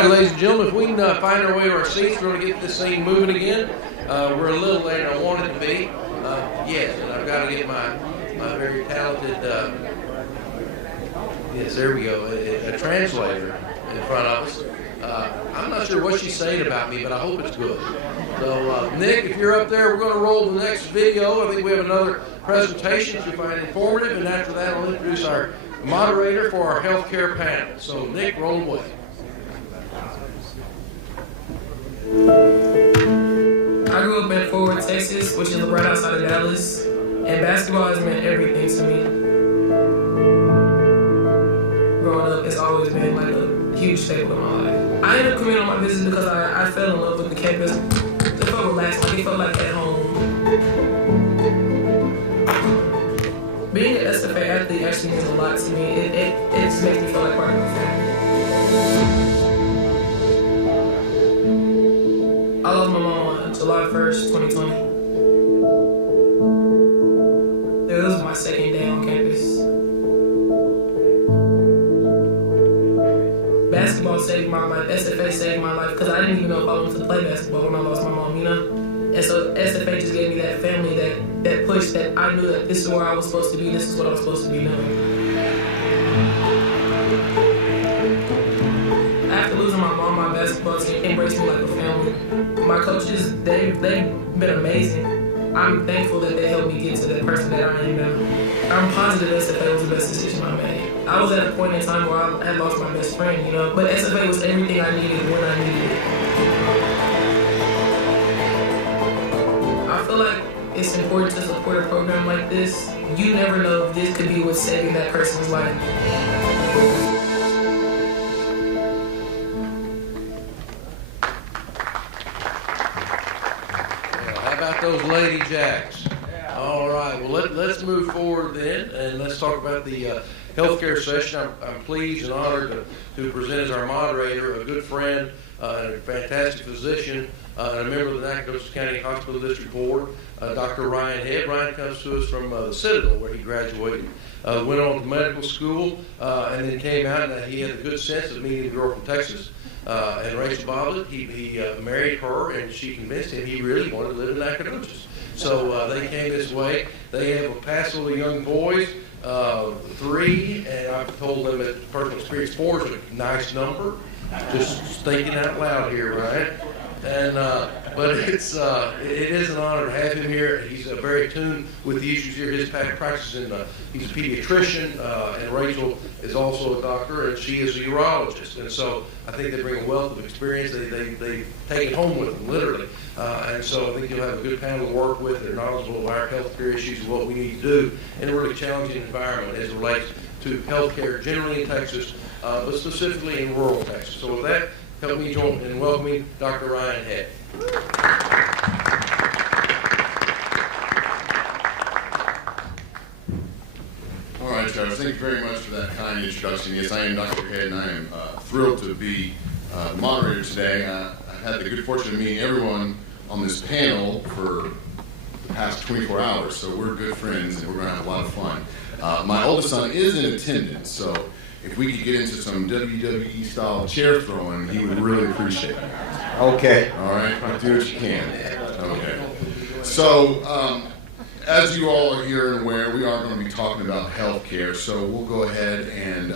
right, ladies and gentlemen, if we can find our way to our seats, we're going to get this thing moving again. We're a little later than I wanted to be. Yes, and I've got to get my very talented, yes, there we go, a translator in front of us. I'm not sure what she's saying about me, but I hope it's good. So, Nick, if you're up there, we're going to roll to the next video. I think we have another presentation that you'll find informative, and after that, I'll introduce our moderator for our healthcare panel. So, Nick, roll away. I grew up in Fort Worth, Texas, which is right outside of Dallas, and basketball has meant everything to me. Growing up, it's always been like a huge staple in my life. I ended up coming on my visit because I fell in love with the campus. It felt relaxed, like it felt like at home. Being an SFA athlete actually means a lot to me. It just makes me feel like part of my family. I lost my mom on July 1st, 2020. It was my second day on campus. Basketball saved my life, SFA saved my life, because I didn't even know if I wanted to play basketball when I lost my mom, you know? And so SFA just gave me that family, that push that I knew that this is where I was supposed to be, this is what I was supposed to be doing. After losing my mom, my basketball team embraced me like a family. My coaches, they've been amazing. I'm thankful that they helped me get to the person that I am now. I'm positive SFA was the best decision I made. I was at a point in time where I had lost my best friend, you know, but SFA was everything I needed when I needed it. I feel like it's important to support a program like this. You never know if this could be what's saving that person's life. Those Lady Jacks. All right. Well, let's move forward then, and let's talk about the healthcare session. I'm pleased and honored to present as our moderator a good friend and a fantastic physician and a member of the Nacogdoches County Hospital District Board, Dr. Ryan Head. Ryan comes to us from the Citadel, where he graduated, went on to medical school, and then came out, and he had the good sense of meeting a girl from Texas. And Rachel Bobbitt, he married her, and she convinced him he really wanted to live in Nacogdoches. So they came this way. They have a passel of young boys, 3, and I've told them that personal experience 4 is a nice number. Just thinking out loud here, right? And but it is an honor to have him here. He's very attuned with the issues here. His practice he's a pediatrician, and Rachel is also a doctor, and she is a urologist. And so I think they bring a wealth of experience. They take it home with them, literally. And so I think you'll have a good panel to work with. They're knowledgeable of our healthcare issues and what we need to do in a really challenging environment as it relates to healthcare generally in Texas, but specifically in rural Texas. So with that, help me join in welcoming Dr. Ryan Head. All right, Travis, thank you very much for that kind introduction. Yes, I am Dr. Head, and I am thrilled to be the moderator today. I've had the good fortune of meeting everyone on this panel for the past 24 hours, so we're good friends, and we're going to have a lot of fun. My oldest son is in attendance, so if we could get into some WWE-style chair throwing, he would really appreciate it. Okay. All right, do what you can. Okay. So, as you all are here and aware, we are going to be talking about healthcare. So we'll go ahead and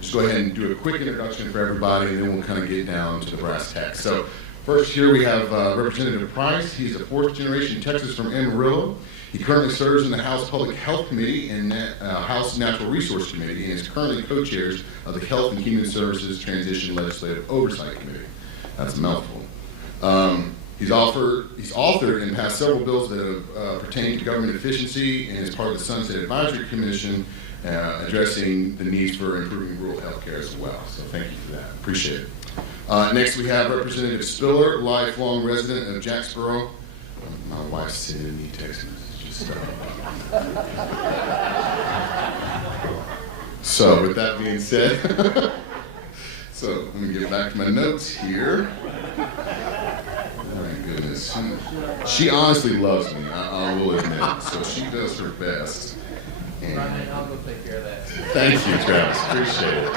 just go ahead and do a quick introduction for everybody, and then we'll kind of get down to the brass tacks. So first here we have Representative Price. He's a 4th-generation Texas from Amarillo. He currently serves in the House Public Health Committee and House Natural Resource Committee, and is currently co-chairs of the Health and Human Services Transition Legislative Oversight Committee. That's a mouthful. He's authored and passed several bills that have pertained to government efficiency, and is part of the Sunset Advisory Commission addressing the needs for improving rural health care as well. So thank you for that. Appreciate it. Next we have Representative Spiller, lifelong resident of Jacksboro. My wife's sending me text messages. So with that being said, so let me get back to my notes here. Oh my goodness. She honestly loves me, I will admit. So she does her best. And I'll go take care of that. thank you, Travis. Appreciate it.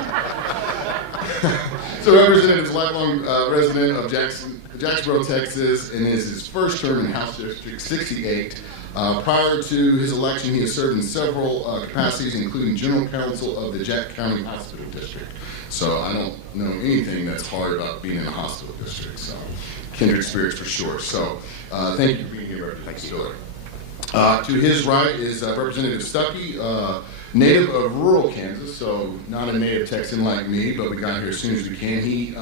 So Representative is a lifelong resident of Jacksboro, Texas, and is his first term in House District 68. Prior to his election, he has served in several capacities, including General Counsel of the Jack County Hospital District. So I don't know anything that's hard about being in a hospital district. So kindred spirits for sure. So thank you for being here, Representative Stiller. To his right is Representative Stuckey, native of rural Kansas, so not a native Texan like me, but we got here as soon as we can. He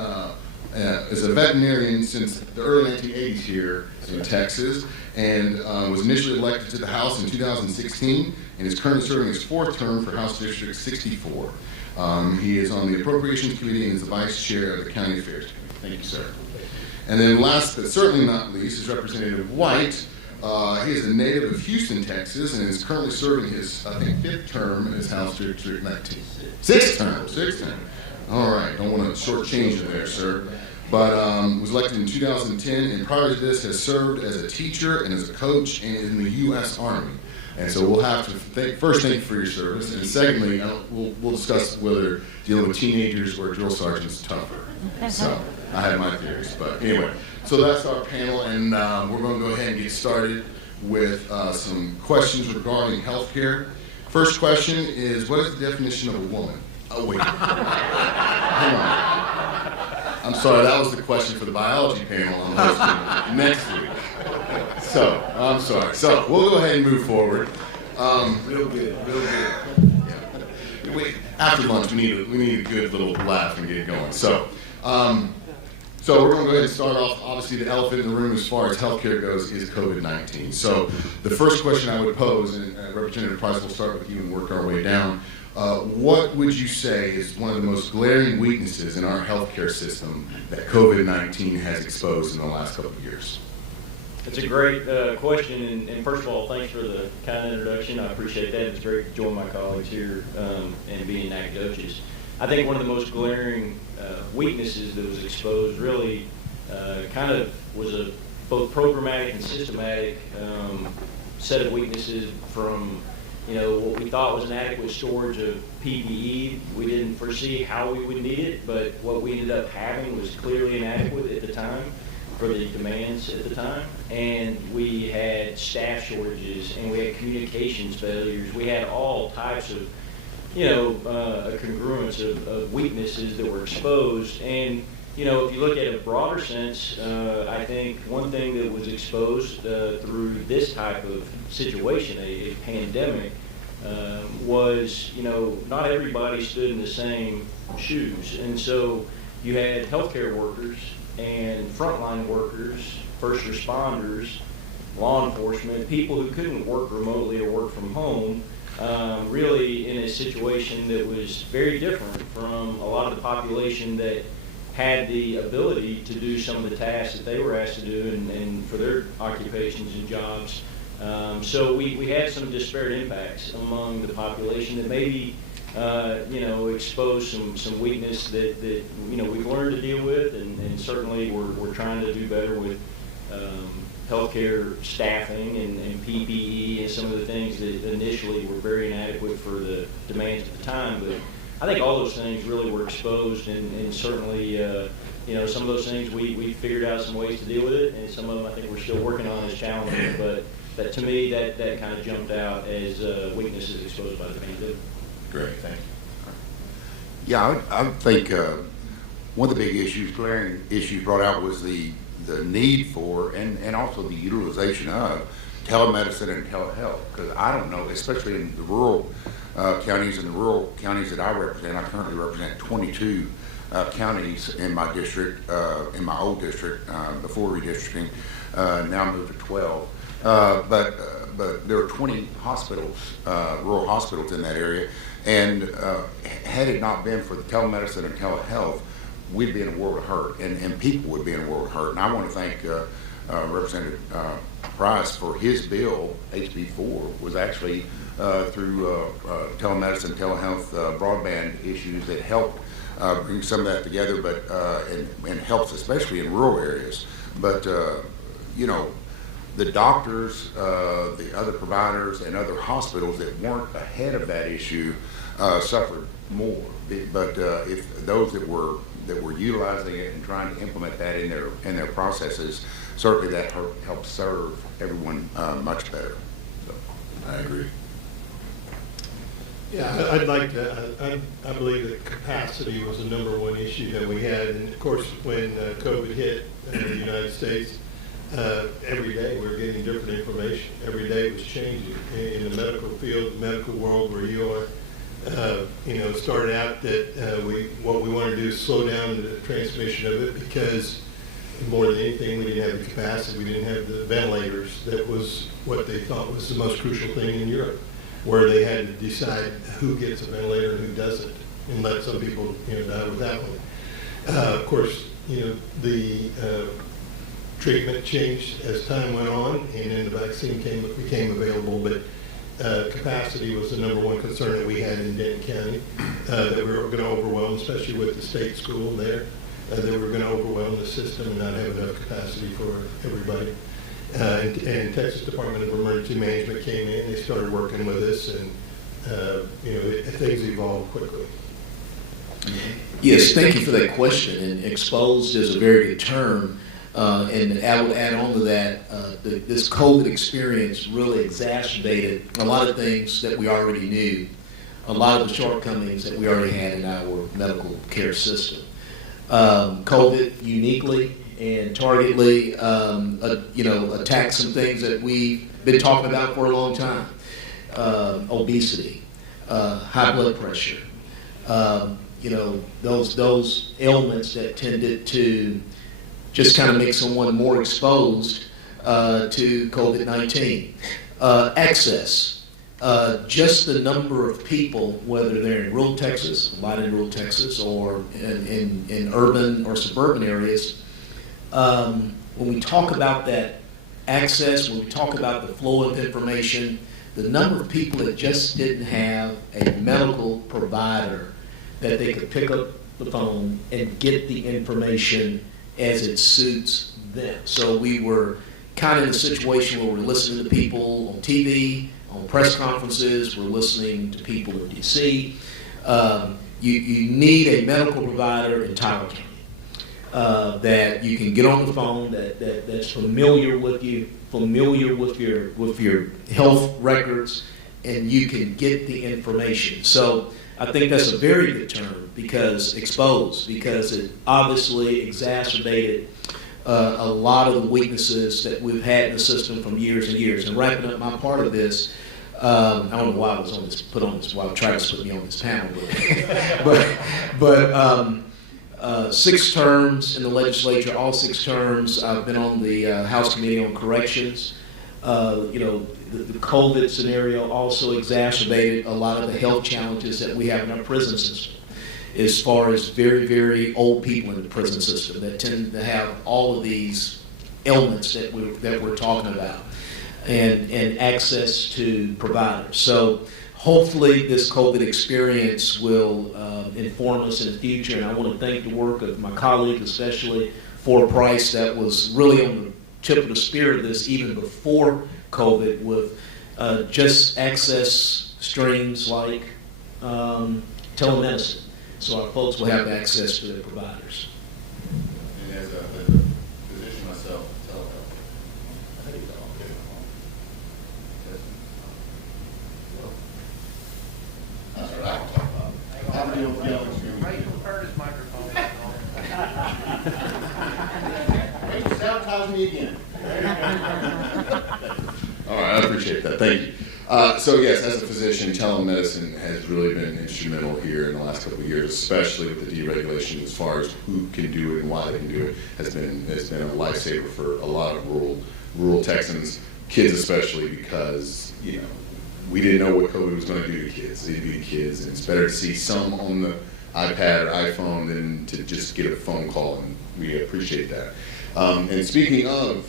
is a veterinarian since the early 1980s here in Texas, and was initially elected to the House in 2016, and is currently serving his fourth term for House District 64. He is on the Appropriations Committee and is the Vice Chair of the County Affairs Committee. Thank you, sir. And then last but certainly not least is Representative White. He is a native of Houston, Texas, and is currently serving his, I think, fifth term as House District 19. Sixth term. All right, don't want to shortchange it there, sir. But was elected in 2010, and prior to this has served as a teacher and as a coach in the U.S. Army. And so we'll have to thank you for your service, and secondly, we'll discuss whether dealing with teenagers or drill sergeants is tougher. So I have my theories, but anyway. So that's our panel, and we're going to go ahead and get started with some questions regarding health care. First question is, what is the definition of a woman? Oh, wait. Hang on. I'm sorry, that was the question for the biology panel on hosting next week. So, I'm sorry. So, we'll go ahead and move forward. Real good. Yeah. After lunch, we need a good little laugh and get it going. So we're going to go ahead and start off. Obviously, the elephant in the room as far as healthcare goes is COVID-19. So the first question I would pose, and Representative Price, we'll start with you and work our way down. What would you say is one of the most glaring weaknesses in our healthcare system that COVID-19 has exposed in the last couple of years? It's a great question, and first of all, thanks for the kind introduction. I appreciate that. It's great to join my colleagues here and be in Nacogdoches. I think one of the most glaring weaknesses that was exposed really kind of was a both programmatic and systematic set of weaknesses from what we thought was an adequate storage of PPE. We didn't foresee how we would need it, but what we ended up having was clearly inadequate at the time for the demands at the time. And we had staff shortages, and we had communications failures. We had all types of a congruence of weaknesses that were exposed. And, if you look at a broader sense, I think one thing that was exposed through this type of situation, a pandemic, was, not everybody stood in the same shoes. And so you had healthcare workers and frontline workers, first responders, law enforcement, people who couldn't work remotely or work from home, really in a situation that was very different from a lot of the population that had the ability to do some of the tasks that they were asked to do and for their occupations and jobs. So we had some disparate impacts among the population that maybe exposed some weakness that we've learned to deal with, and certainly we're trying to do better with healthcare staffing and PPE and some of the things that initially were very inadequate for the demands at the time. But I think all those things really were exposed, and certainly some of those things we figured out some ways to deal with it, and some of them I think we're still working on as challenges. But that to me that kind of jumped out as weaknesses exposed by the pandemic. Great, thank you. Yeah, I think one of the big issues, glaring issues brought out was the need for and also the utilization of telemedicine and telehealth. Because I don't know, especially in the rural counties and the rural counties that I represent. I currently represent 22 counties in my district, in my old district before redistricting. Now I moved to 12. But there are 20 hospitals, rural hospitals in that area. And had it not been for the telemedicine and telehealth, we'd be in a world of hurt, and people would be in a world of hurt. And I want to thank Representative Price for his bill. HB4 was actually through telemedicine, telehealth, broadband issues that helped bring some of that together, but and helps especially in rural areas. But the doctors, the other providers, and other hospitals that weren't ahead of that issue suffered more. But if those that were that were utilizing it and trying to implement that in their processes, certainly that helps serve everyone much better. So. I agree. Yeah, I'd like to, I believe that capacity was the number one issue that we had. And of course, when COVID hit the United States, every day we're getting different information. Every day it was changing. In the medical field, the medical world where you are, it started out that what we wanted to do is slow down the transmission of it, because more than anything, we didn't have the capacity. We didn't have the ventilators. That was what they thought was the most crucial thing in Europe, where they had to decide who gets a ventilator and who doesn't, and let some people die with that one. Of course, the treatment changed as time went on, and then the vaccine became available, but capacity was the number one concern that we had in Denton County, that we were going to overwhelm, especially with the state school there, that we were going to overwhelm the system and not have enough capacity for everybody. And Texas Department of Emergency Management came in, they started working with us, and things evolved quickly. Yes, thank you for that question. And exposed is a very good term. And I would add on to that, this COVID experience really exacerbated a lot of things that we already knew, a lot of the shortcomings that we already had in our medical care system. COVID uniquely and targetedly, attacked some things that we've been talking about for a long time. Obesity, high blood pressure, those ailments that tended to just kind of make someone more exposed to COVID-19. Access, just the number of people, whether they're in rural Texas, a lot in rural Texas, or in urban or suburban areas. When we talk about that access, when we talk about the flow of information, the number of people that just didn't have a medical provider that they could pick up the phone and get the information as it suits them. So we were kind of in a situation where we're listening to people on TV, on press conferences, we're listening to people in D.C. You need a medical provider in Tyler County that you can get on the phone, that's familiar with you, familiar with your health records, and you can get the information. So I think that's a very good term, because it obviously exacerbated a lot of the weaknesses that we've had in the system from years and years. And wrapping up my part of this, I don't know why I was why Travis put me on this panel, but 6 terms in the legislature, all 6 terms. I've been on the House Committee on Corrections. The COVID scenario also exacerbated a lot of the health challenges that we have in our prison system, as far as very, very old people in the prison system that tend to have all of these ailments that we're talking about, and access to providers. So hopefully this COVID experience will inform us in the future, and I want to thank the work of my colleagues, especially Ford Price, that was really on the tip of the spear of this even before COVID, with just access streams like telemedicine, so our folks will have access to their providers. And as a physician myself, telehealth. I think it's all good. That's what I want to talk about. Rachel, turn his microphone on. Rachel, sabotage me again. All right, I appreciate that. Thank you. So yes, as a physician, telemedicine has really been instrumental here in the last couple of years, especially with the deregulation as far as who can do it and why they can do it. It's been a lifesaver for a lot of rural Texans, kids especially, because we didn't know what COVID was going to do to kids. They'd be kids, and it's better to see some on the iPad or iPhone than to just get a phone call, and we appreciate that. And speaking of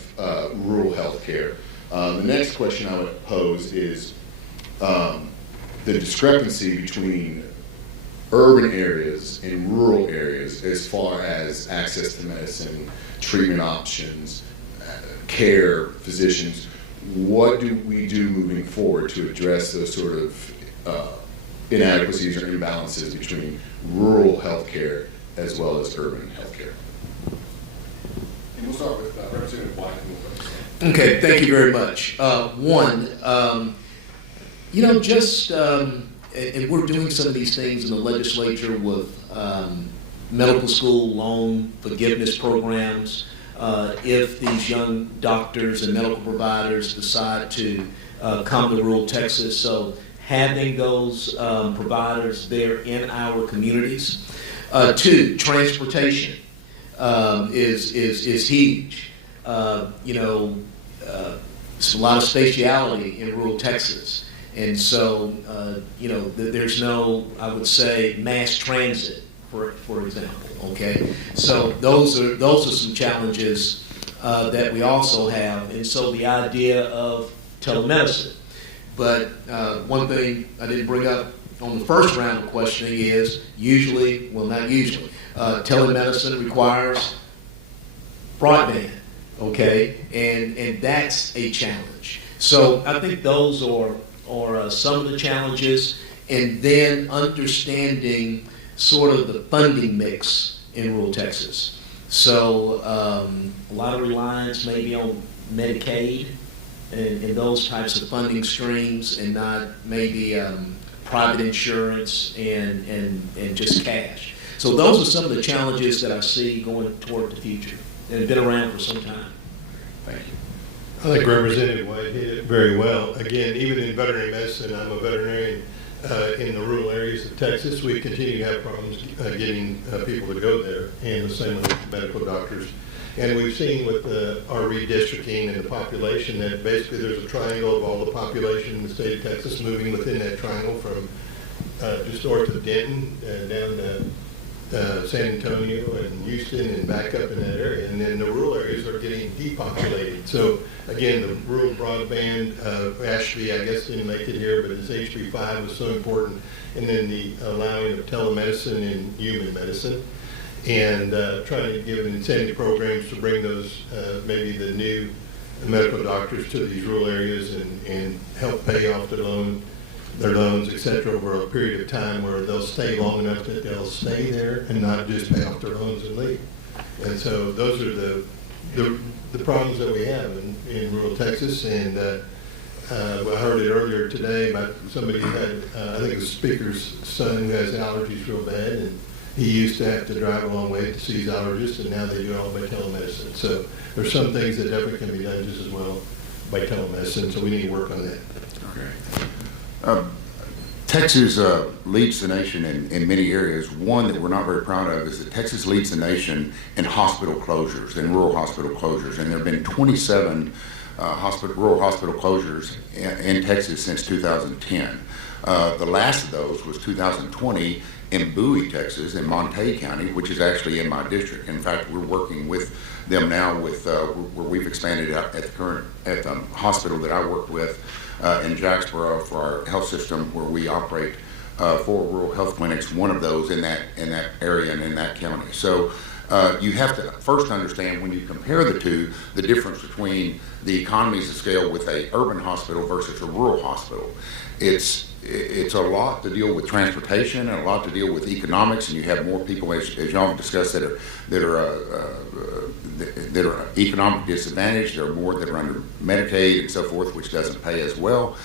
rural health care, the next question I would pose is the discrepancy between urban areas and rural areas as far as access to medicine, treatment options, care, physicians. What do we do moving forward to address those sort of inadequacies or imbalances between rural health care as well as urban healthcare. And we'll start with Representative White. Okay, thank you very much. One, and we're doing some of these things in the legislature with medical school loan forgiveness programs. If these young doctors and medical providers decide to come to rural Texas, so having those providers there in our communities. Two, transportation is huge. It's a lot of spatiality in rural Texas. And so, there's no, I would say, mass transit, for example, okay? So those are some challenges that we also have. And so the idea of telemedicine. But one thing I didn't bring up on the first round of questioning is telemedicine requires broadband, okay? And that's a challenge. So I think those are some of the challenges, and then understanding sort of the funding mix in rural Texas. So a lot of reliance maybe on Medicaid and those types of funding streams, and not maybe private insurance and just cash. So those are some of the challenges that I see going toward the future, and have been around for some time. Thank you. I think Representative White hit it very well. Again, even in veterinary medicine, I'm a veterinarian in the rural areas of Texas. We continue to have problems getting people to go there, and the same with medical doctors. And we've seen with our redistricting and the population that basically there's a triangle of all the population in the state of Texas moving within that triangle from just north of Denton down to San Antonio and Houston and back up in that area. And then the rural areas are getting depopulated. So again, the rural broadband, Ashby, I guess didn't make it here, but his HB5 was so important. And then the allowing of telemedicine and human medicine. And trying to give incentive programs to bring those, maybe the new medical doctors to these rural areas and help pay off their loans, et cetera, over a period of time where they'll stay long enough that they'll stay there and not just pay off their loans and leave. And so those are the problems that we have in rural Texas. And I heard it earlier today about somebody who had, I think it was the speaker's son who has allergies real bad, and he used to have to drive a long way to see his allergist, and now they do it all by telemedicine. So there's some things that definitely can be done just as well by telemedicine, so we need to work on that. Okay. Texas leads the nation in many areas. One that we're not very proud of is that Texas leads the nation in hospital closures, in rural hospital closures. And there have been 27 rural hospital closures in Texas since 2010. The last of those was 2020 in Bowie, Texas, in Montague County, which is actually in my district. In fact, we're working with them now with where we've expanded at the hospital that I work with in Jacksboro for our health system, where we operate 4 rural health clinics, one of those in that area and in that county. So you have to first understand, when you compare the two, the difference between the economies of scale with a urban hospital versus a rural hospital. It's a lot to deal with transportation and a lot to deal with economics, and you have more people, as y'all discussed, that are economically disadvantaged. There are more that are under Medicaid and so forth, which doesn't pay as well.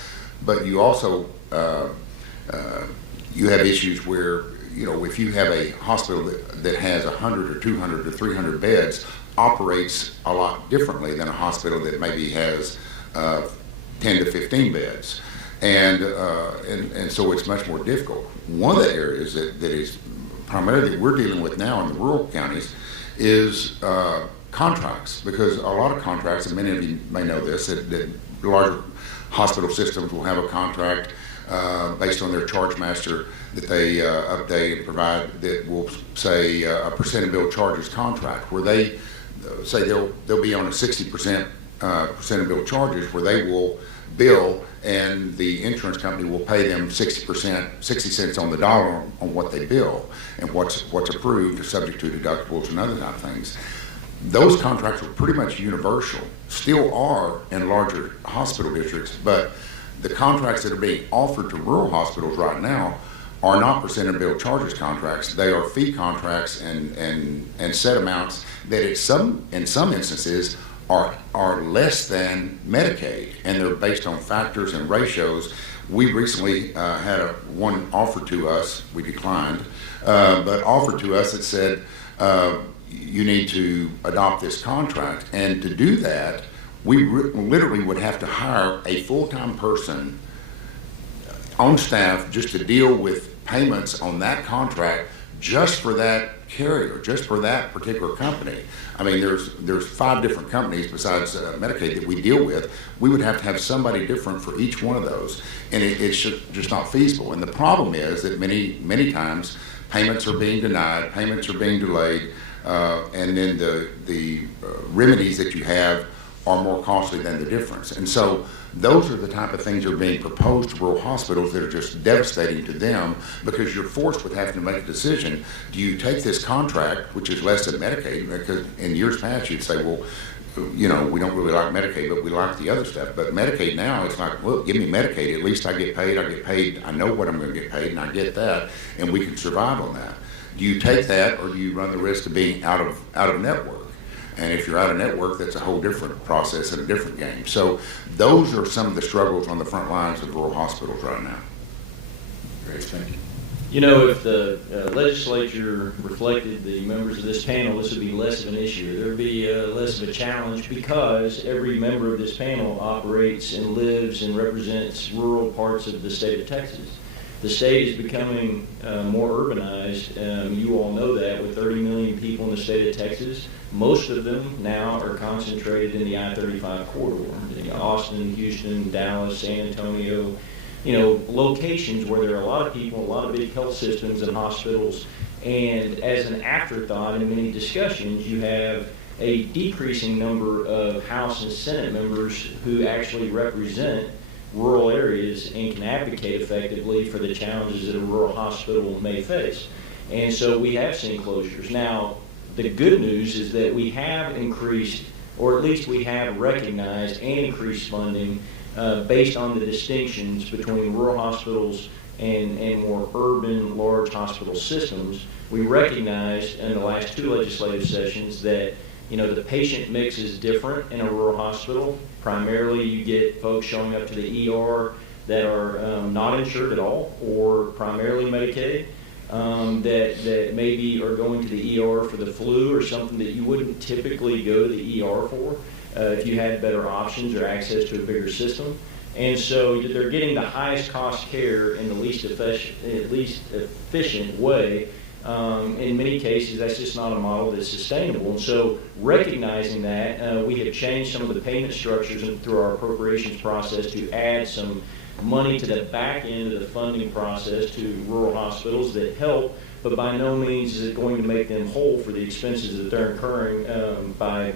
But you also you have issues where, if you have a hospital that has 100 or 200 or 300 beds, operates a lot differently than a hospital that maybe has 10 to 15 beds. And so it's much more difficult. One of the areas that is primarily we're dealing with now in the rural counties is contracts, because a lot of contracts, and many of you may know this, that larger hospital systems will have a contract based on their charge master that they update and provide, that will say a percent of bill charges contract, where they say they'll be on a 60% percent of bill charges, where they will bill and the insurance company will pay them 60 cents on the dollar on what they bill, and what's approved, subject to deductibles and other type of things. Those contracts are pretty much universal, still are in larger hospital districts, but the contracts that are being offered to rural hospitals right now are not percentage bill charges contracts. They are fee contracts and set amounts that in some instances are less than Medicaid, and they're based on factors and ratios. We recently had one offered to us. We declined, but offered to us that said, you need to adopt this contract. And to do that, we literally would have to hire a full-time person on staff just to deal with payments on that contract just for that carrier, just for that particular company. I mean, there's 5 different companies besides Medicaid that we deal with. We would have to have somebody different for each one of those, and it's just not feasible. And the problem is that many times payments are being denied, payments are being delayed, and then the remedies that you have are more costly than the difference. And so those are the type of things that are being proposed to rural hospitals that are just devastating to them, because you're forced with having to make a decision. Do you take this contract, which is less than Medicaid? Because in years past you'd say, well, you know, we don't really like Medicaid, but we like the other stuff. But Medicaid now, it's like, look, give me Medicaid. At least I get paid. I know what I'm going to get paid, and I get that, and we can survive on that. Do you take that, or do you run the risk of being out of network? And if you're out of network, that's a whole different process and a different game. So those are some of the struggles on the front lines of rural hospitals right now. Great, thank you. You know, if the legislature reflected the members of this panel, this would be less of an issue. There would be less of a challenge, because every member of this panel operates and lives and represents rural parts of the state of Texas. The state is becoming more urbanized. You all know that, with 30 million people in the state of Texas. Most of them now are concentrated in the I-35 corridor. Austin, Houston, Dallas, San Antonio, you know, locations where there are a lot of people, a lot of big health systems and hospitals. And as an afterthought in many discussions, you have a decreasing number of House and Senate members who actually represent rural areas and can advocate effectively for the challenges that a rural hospital may face. And so we have seen closures. Now, the good news is that we have increased, or at least we have recognized and increased funding based on the distinctions between rural hospitals and more urban, large hospital systems. We recognized in the last 2 legislative sessions that, you know, the patient mix is different in a rural hospital. Primarily, you get folks showing up to the ER that are not insured at all, or primarily Medicaid, that maybe are going to the ER for the flu or something that you wouldn't typically go to the ER for if you had better options or access to a bigger system. And so they're getting the highest cost care in the least efficient way. In many cases, that's just not a model that's sustainable. And so recognizing that, we have changed some of the payment structures through our appropriations process to add some money to the back end of the funding process to rural hospitals that help, but by no means is it going to make them whole for the expenses that they're incurring by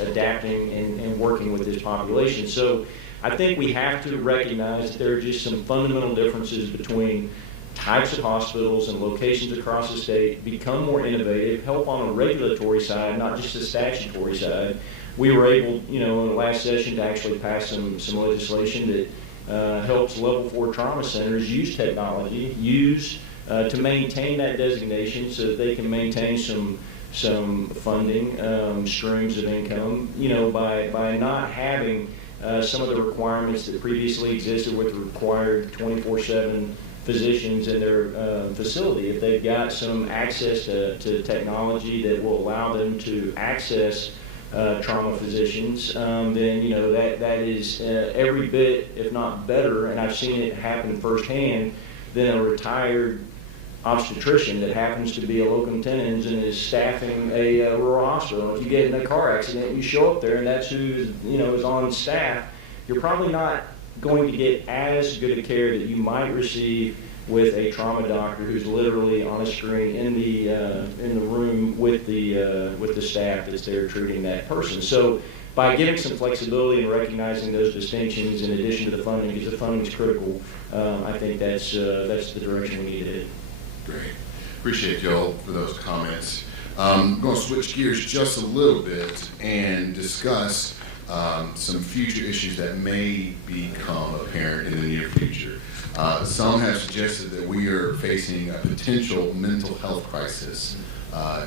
adapting and working with this population. So I think we have to recognize that there are just some fundamental differences between types of hospitals and locations across the state, become more innovative, help on a regulatory side, not just a statutory side. We were able, you know, in the last session to actually pass some legislation that helps level 4 trauma centers use technology, to maintain that designation so that they can maintain some funding streams of income, you know, by not having some of the requirements that previously existed with required 24/7 physicians in their facility. If they've got some access to technology that will allow them to access trauma physicians, then, you know, that is every bit, if not better, and I've seen it happen firsthand, than a retired obstetrician that happens to be a locum tenens and is staffing a rural hospital. If you get in a car accident, you show up there and that's who is on staff, you're probably not going to get as good a care that you might receive with a trauma doctor who's literally on a screen in the room with the staff that's there treating that person. So by giving some flexibility and recognizing those distinctions in addition to the funding, because the funding is critical, I think that's the direction we need to head. Great. Appreciate y'all for those comments. I'm going to switch gears just a little bit and discuss some future issues that may become apparent in the near future. Some have suggested that we are facing a potential mental health crisis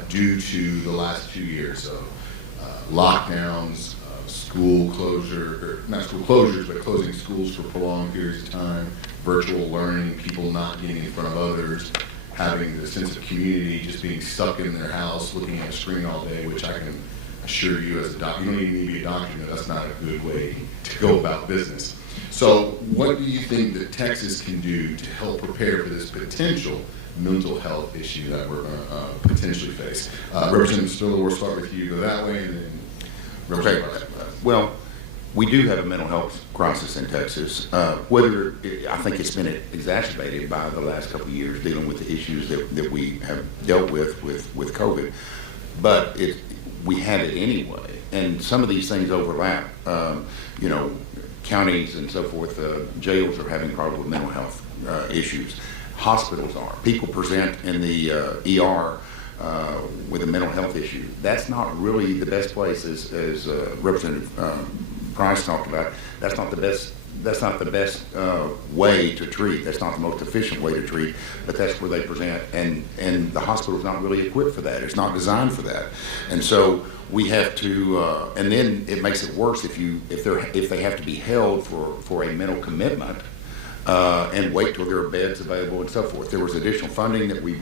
due to the last 2 years of lockdowns, school closure, or not school closures, but closing schools for prolonged periods of time, virtual learning, people not getting in front of others, having the sense of community, just being stuck in their house, looking at a screen all day, which I can assure you as a doctor, you don't even need to be a doctor, but that's not a good way to go about business. So what do you think that Texas can do to help prepare for this potential mental health issue that we're going to potentially face? Representative Spiller, we'll start with you, go that way, and then Representative. Well, we do have a mental health crisis in Texas. I think it's been exacerbated by the last couple of years dealing with the issues that we have dealt with COVID. But we have it anyway, and some of these things overlap. Counties and so forth, jails are having problems with mental health issues. Hospitals are. People present in the ER with a mental health issue. That's not really the best place, as Representative Price talked about. That's not the best. That's not the best way to treat. That's not the most efficient way to treat. But that's where they present, and the hospital's not really equipped for that. It's not designed for that, and so we have to. And then it makes it worse if they have to be held for a mental commitment. And wait till there are beds available and so forth. There was additional funding that we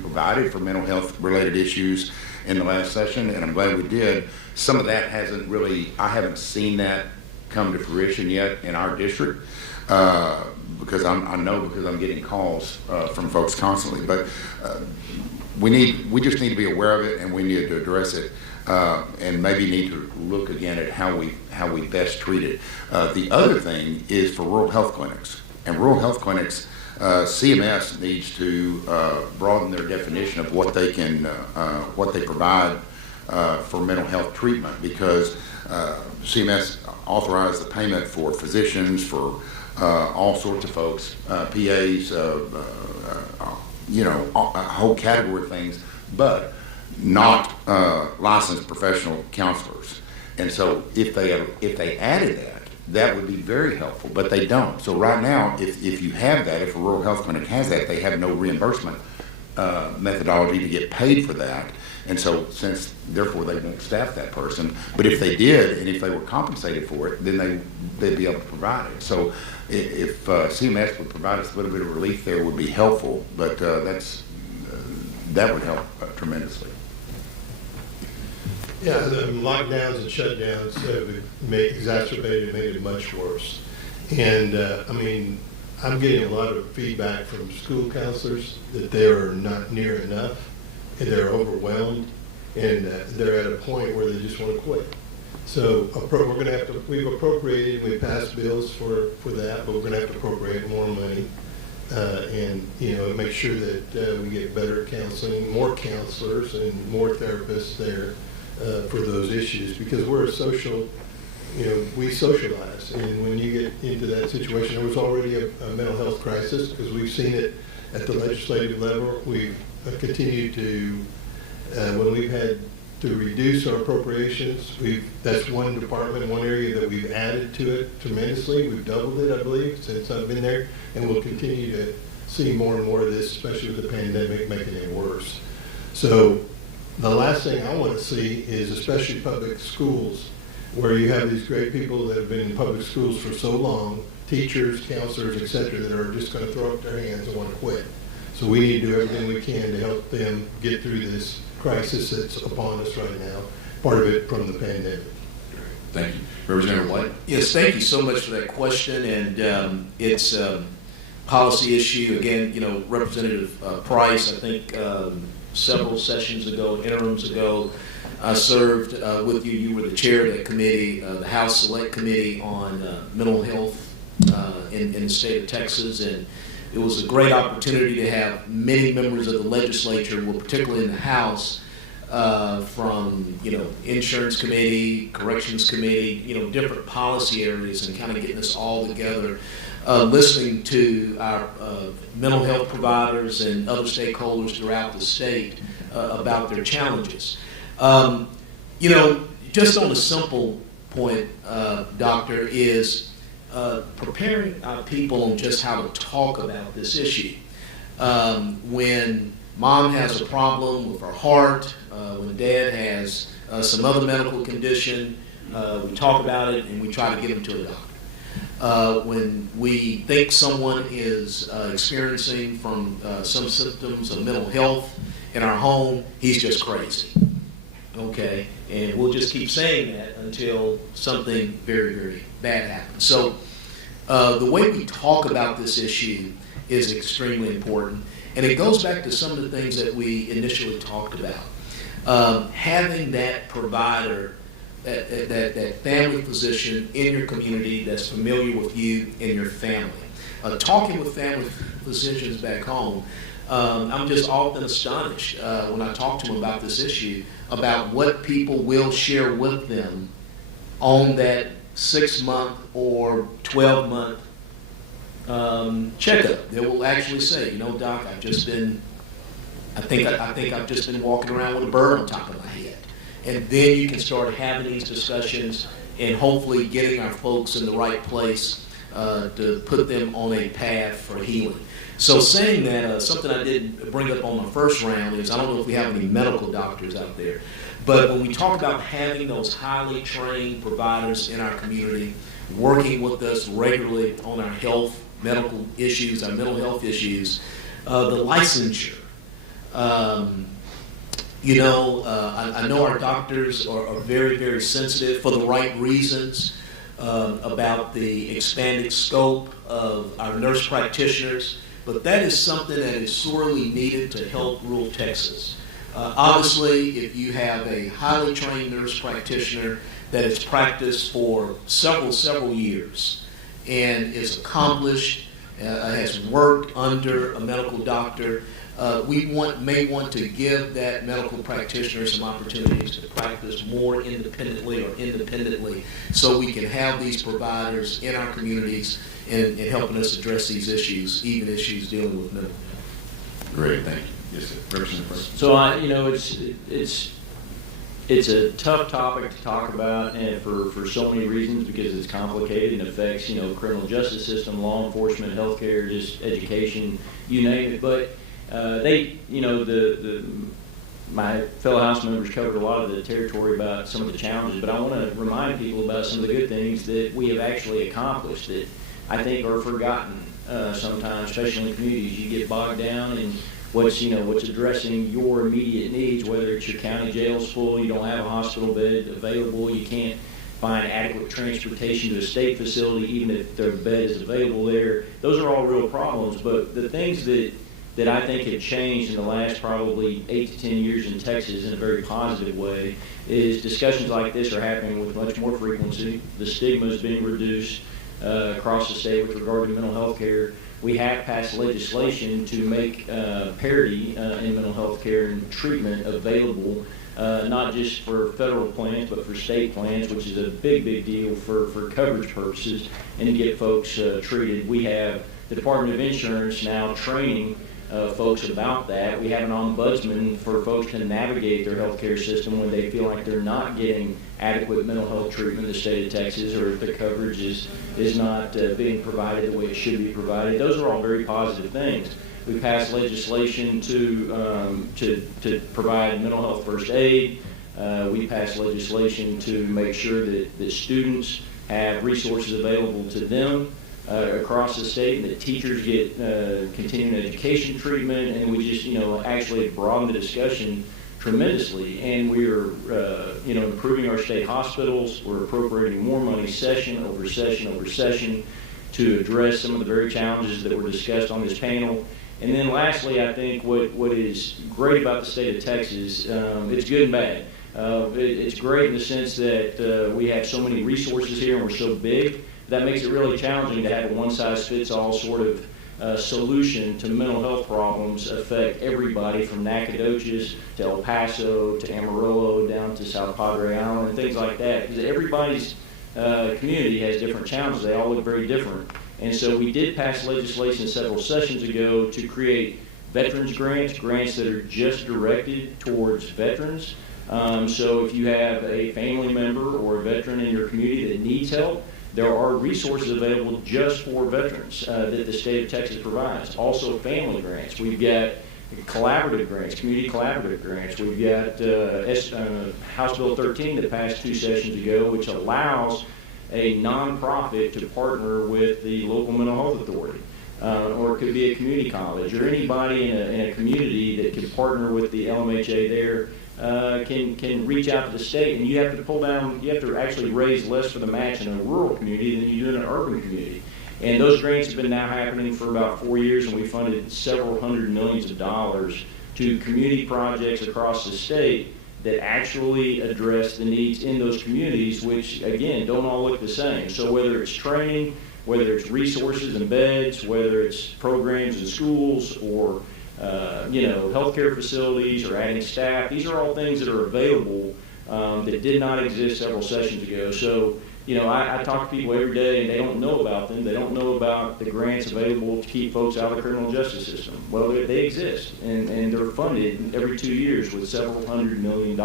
provided for mental health related issues in the last session, and I'm glad we did. Some of that I haven't seen that come to fruition yet in our district because I'm getting calls from folks constantly. But we just need to be aware of it, and we need to address it. And maybe need to look again at how we best treat it. The other thing is for rural health clinics. And rural health clinics, CMS needs to broaden their definition of what they provide for mental health treatment, because CMS authorized the payment for physicians, for all sorts of folks, PAs, a whole category of things, but not licensed professional counselors. And so if they added that would be very helpful, but they don't. So right now, if you have that, if a rural health clinic has that, they have no reimbursement methodology to get paid for that. And so therefore they won't staff that person. But if they did, and if they were compensated for it, then they'd be able to provide it. So if CMS would provide us a little bit of relief there, would be helpful, but that would help tremendously. Yeah, the lockdowns and shutdowns have exacerbated, made it much worse. And I'm getting a lot of feedback from school counselors that they are not near enough, and they're overwhelmed, and they're at a point where they just want to quit. So we've appropriated, we passed bills for that, but we're going to have to appropriate more money and make sure that we get better counseling, more counselors, and more therapists there. For those issues, because we're a social, we socialize, and when you get into that situation, there was already a mental health crisis because we've seen it at the legislative level. We've continued to, when we've had to reduce our appropriations, that's one department, one area that we've added to it tremendously. We've doubled it, I believe, since I've been there, and we'll continue to see more and more of this, especially with the pandemic making it worse. So the last thing I want to see is, especially public schools, where you have these great people that have been in public schools for so long, teachers, counselors, et cetera, that are just going to throw up their hands and want to quit. So we need to do everything we can to help them get through this crisis that's upon us right now, part of it from the pandemic. Thank you. Representative White? Yes, thank you so much for that question, and it's a policy issue. Again, Representative Price, I think several sessions ago, interims ago, I served with you. You were the chair of that committee, the House Select Committee on Mental Health in the state of Texas, and it was a great opportunity to have many members of the legislature, well, particularly in the House, from Insurance Committee, Corrections Committee, different policy areas, and kind of getting us all together, listening to our mental health providers and other stakeholders throughout the state about their challenges. Just on a simple point, Doctor, is preparing our people on just how to talk about this issue. When mom has a problem with her heart, when dad has some other medical condition, we talk about it and we try to get them to a doctor. When we think someone is experiencing from some symptoms of mental health in our home, he's just crazy. Okay, and we'll just keep saying that until something very, very bad happens. So the way we talk about this issue is extremely important, and it goes back to some of the things that we initially talked about. Having that provider, that family physician in your community that's familiar with you and your family. Talking with family physicians back home, I'm just often astonished when I talk to them about this issue, about what people will share with them on that 6-month or 12-month checkup. They will actually say, you know, Doc, I think I've just been walking around with a bird on top of my head. And then you can start having these discussions and hopefully getting our folks in the right place to put them on a path for healing. So saying that, something I didn't bring up on my first round is, I don't know if we have any medical doctors out there, but when we talk about having those highly trained providers in our community working with us regularly on our health, medical issues, our mental health issues, the licensure. I know our doctors are very, very sensitive for the right reasons about the expanded scope of our nurse practitioners, but that is something that is sorely needed to help rural Texas. Obviously, if you have a highly trained nurse practitioner that has practiced for several years and is accomplished, has worked under a medical doctor, we may want to give that medical practitioner some opportunities to practice more independently so we can have these providers in our communities and helping us address these issues, even issues dealing with mental health. Great, thank you. Yes, sir. Representative. So it's a tough topic to talk about, and for so many reasons, because it's complicated and affects criminal justice system, law enforcement, healthcare, just education, you name it. But my fellow House members covered a lot of the territory about some of the challenges, but I want to remind people about some of the good things that we have actually accomplished that I think are forgotten sometimes, especially in communities. You get bogged down in what's addressing your immediate needs, whether it's your county jail's full, you don't have a hospital bed available, you can't find adequate transportation to a state facility, even if their bed is available there. Those are all real problems, but the things that I think have changed in the last probably 8 to 10 years in Texas in a very positive way is discussions like this are happening with much more frequency. The stigma is being reduced across the state with regard to mental health care. We have passed legislation to make parity in mental health care and treatment available, not just for federal plans, but for state plans, which is a big deal for coverage purposes, and to get folks treated. We have the Department of Insurance now training folks about that. We have an ombudsman for folks to navigate their healthcare system when they feel like they're not getting adequate mental health treatment in the state of Texas, or if the coverage is not being provided the way it should be provided. Those are all very positive things. We passed legislation to provide mental health first aid. We passed legislation to make sure that students have resources available to them across the state, and that teachers get continuing education treatment, and we just actually broadened the discussion tremendously. And we are improving our state hospitals. We're appropriating more money session over session to address some of the very challenges that were discussed on this panel. And then lastly, I think what is great about the state of Texas, it's good and bad. It's great in the sense that we have so many resources here and we're so big. That makes it really challenging to have a one-size-fits-all sort of solution to mental health problems affect everybody from Nacogdoches to El Paso to Amarillo down to South Padre Island and things like that. Because everybody's community has different challenges. They all look very different. And so we did pass legislation several sessions ago to create veterans grants that are just directed towards veterans So if you have a family member or a veteran in your community that needs help, there are resources available just for veterans that the state of Texas provides. Also family grants. We've got collaborative grants, community collaborative grants. We've got House Bill 13 that passed 2 sessions ago, which allows a nonprofit to partner with the local mental health authority. Or it could be a community college, or anybody in a community that can partner with the LMHA there can reach out to the state, and you have to actually raise less for the match in a rural community than you do in an urban community. And those grants have been now happening for about 4 years, and we funded several hundred millions of dollars to community projects across the state that actually address the needs in those communities, which, again, don't all look the same. So whether it's training, whether it's resources and beds, whether it's programs in schools or healthcare facilities or adding staff, these are all things that are available that did not exist several sessions ago. So, I talk to people every day and they don't know about them. They don't know about the grants available to keep folks out of the criminal justice system. Well, they exist, and they're funded every 2 years with several $100 million.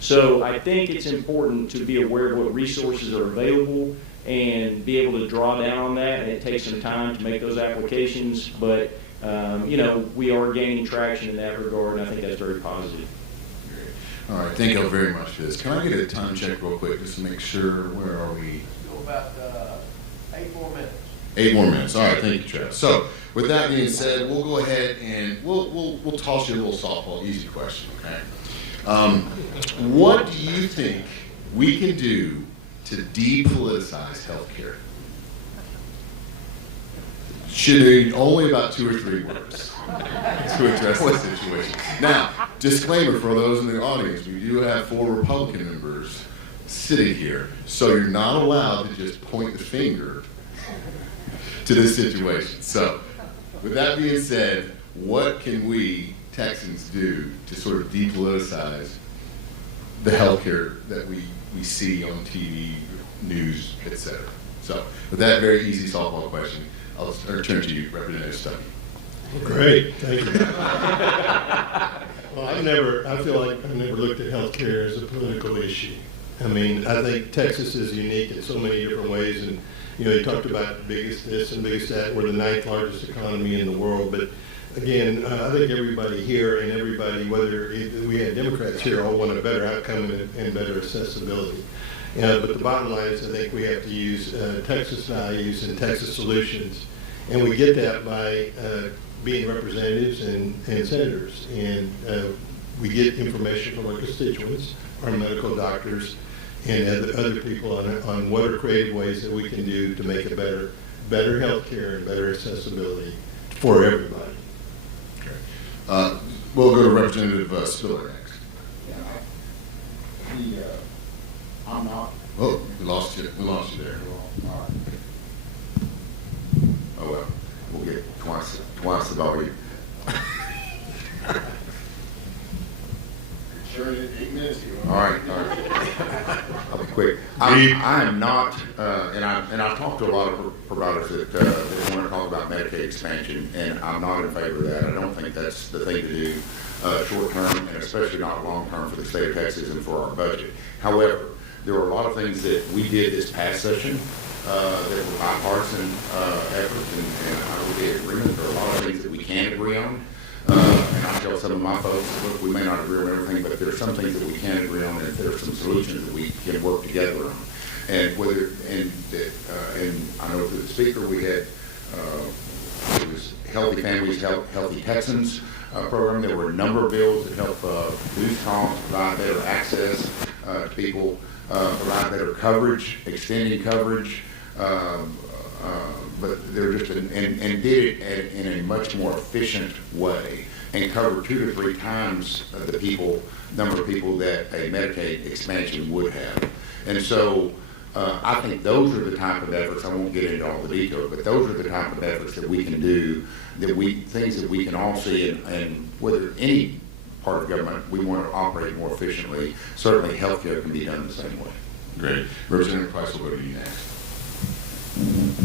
So I think it's important to be aware of what resources are available and be able to draw down on that. And it takes some time to make those applications, but we are gaining traction in that regard, and I think that's very positive. All right, thank you very much for this. Can I get a time check real quick just to make sure, where are we? Go about 8 more minutes. 8 more minutes. All right, thank you, Trev. So with that being said, we'll go ahead and we'll toss you a little softball, easy question, okay? What do you think we can do to depoliticize healthcare? Should need only about 2 or 3 words to address this situation. Now, disclaimer for those in the audience, we do have 4 Republican members sitting here, so you're not allowed to just point the finger to this situation. So, with that being said, what can we Texans do to sort of depoliticize the healthcare that we see on TV, news, etc.? So, with that very easy softball question, I'll turn to you, Representative Stuckey. Great, thank you. Well, I feel like I've never looked at healthcare as a political issue. I mean, I think Texas is unique in so many different ways, and you talked about the biggest this and biggest that. We're the 9th largest economy in the world, but again, I think everybody here and everybody, whether we had Democrats here, all want a better outcome and better accessibility. But the bottom line is I think we have to use Texas values and Texas solutions, and we get that by being representatives and senators. And we get information from our constituents, our medical doctors, and other people on what are creative ways that we can do to make a better health care and better accessibility for everybody. Okay. We'll go to Representative Spiller next. I'm not. Oh, we lost you. We lost you there. All right. Oh well, we'll get twice the volume. Sure, 8 minutes here. All right. I'll be quick. I am not, and I talked to a lot of providers that want to talk about Medicaid expansion, and I'm not in favor of that. I don't think that's the thing to do short term, and especially not long term for the state of Texas and for our budget. However, there were a lot of things that we did this past session that were bipartisan efforts, and I would be in agreement. There are a lot of things that we can agree on. And I tell some of my folks, look, we may not agree on everything, but there are some things that we can agree on, and there are some solutions that we can work together on. And I know through the speaker we had it was Healthy Families, Healthy Texans program. There were a number of bills that help reduce costs, provide better access to people, provide better coverage, extending coverage. But they're just and did it in a much more efficient way and covered 2 to 3 times the number of people that a Medicaid expansion would have. And so I think those are the type of efforts. I won't get into all the details, but those are the type of efforts that we can do, things that we can all see, and whether any part of government we want to operate more efficiently, certainly healthcare can be done the same way. Great. Representative Price will go to you next.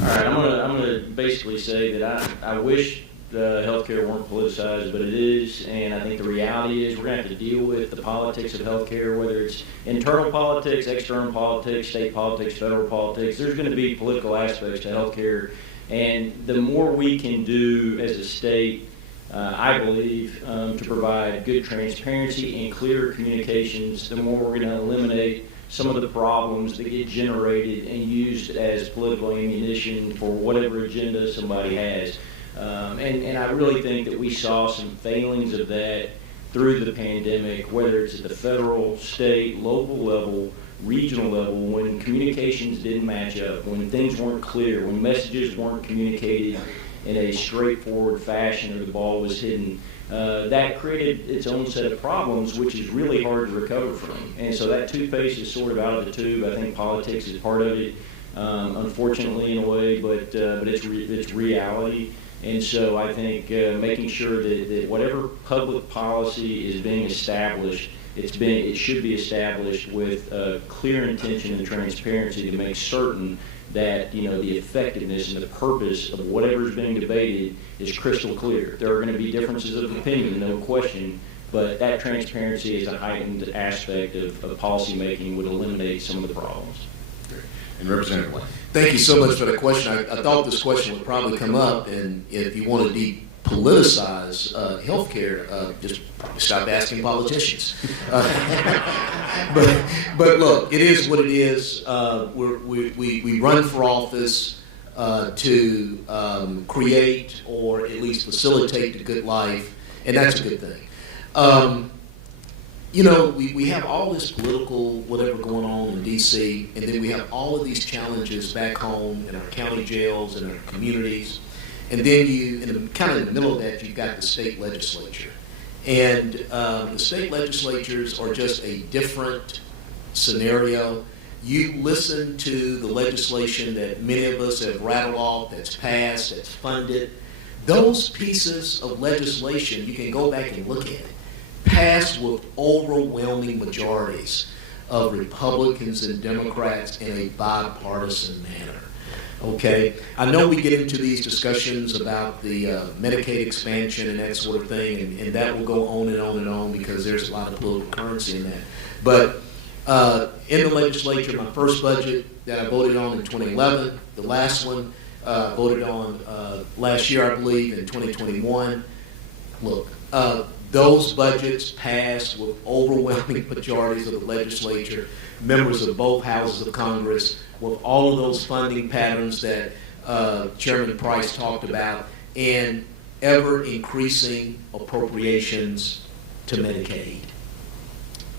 All right, I'm gonna basically say that I wish healthcare weren't politicized, but it is. And I think the reality is we're going to have to deal with the politics of healthcare, whether it's internal politics, external politics, state politics, federal politics. There's going to be political aspects to healthcare. And the more we can do as a state, I believe, to provide good transparency and clear communications, the more we're going to eliminate some of the problems that get generated and used as political ammunition for whatever agenda somebody has. And I really think that we saw some failings of that through the pandemic, whether it's at the federal, state, local level, regional level, when communications didn't match up, when things weren't clear, when messages weren't communicated in a straightforward fashion or the ball was hidden. That created its own set of problems, which is really hard to recover from. And so that toothpaste is sort of out of the tube. I think politics is part of it, unfortunately in a way, but it's reality. And so I think making sure that whatever public policy is being established, it should be established with clear intention and transparency to make certain that the effectiveness and the purpose of whatever is being debated is crystal clear. There are going to be differences of opinion, no question, but that transparency as a heightened aspect of policy making would eliminate some of the problems. And Representative White. Thank you so much for the question. I thought this question would probably come up, and if you want to depoliticize healthcare, just stop asking politicians. But look, it is what it is. We run for office to create or at least facilitate the good life, and that's a good thing. We have all this political whatever going on in D.C., and then we have all of these challenges back home in our county jails and our communities. And then in the middle of that, you've got the state legislature. And the state legislatures are just a different scenario. You listen to the legislation that many of us have rattled off, that's passed, that's funded. Those pieces of legislation, you can go back and look at it, passed with overwhelming majorities of Republicans and Democrats in a bipartisan manner. Okay, I know we get into these discussions about the Medicaid expansion and that sort of thing, and that will go on and on and on because there's a lot of political currency in that. But in the legislature, my first budget that I voted on in 2011, the last one voted on last year, I believe, in 2021. Look, those budgets passed with overwhelming majorities of the legislature, members of both houses of Congress, with all of those funding patterns that Chairman Price talked about, and ever increasing appropriations to Medicaid.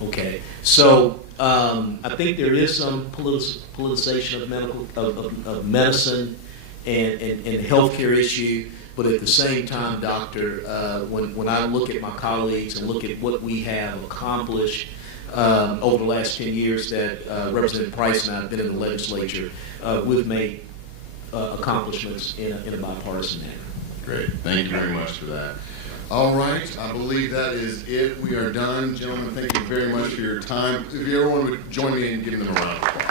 Okay, so I think there is some politicization of medicine and healthcare issue. But at the same time, Doctor, when I look at my colleagues and look at what we have accomplished over the last 10 years that Representative Price and I have been in the legislature, we've made accomplishments in a bipartisan manner. Great. Thank you very much for that. All right. I believe that is it. We are done. Gentlemen, thank you very much for your time. If everyone would join me in giving them a round of applause.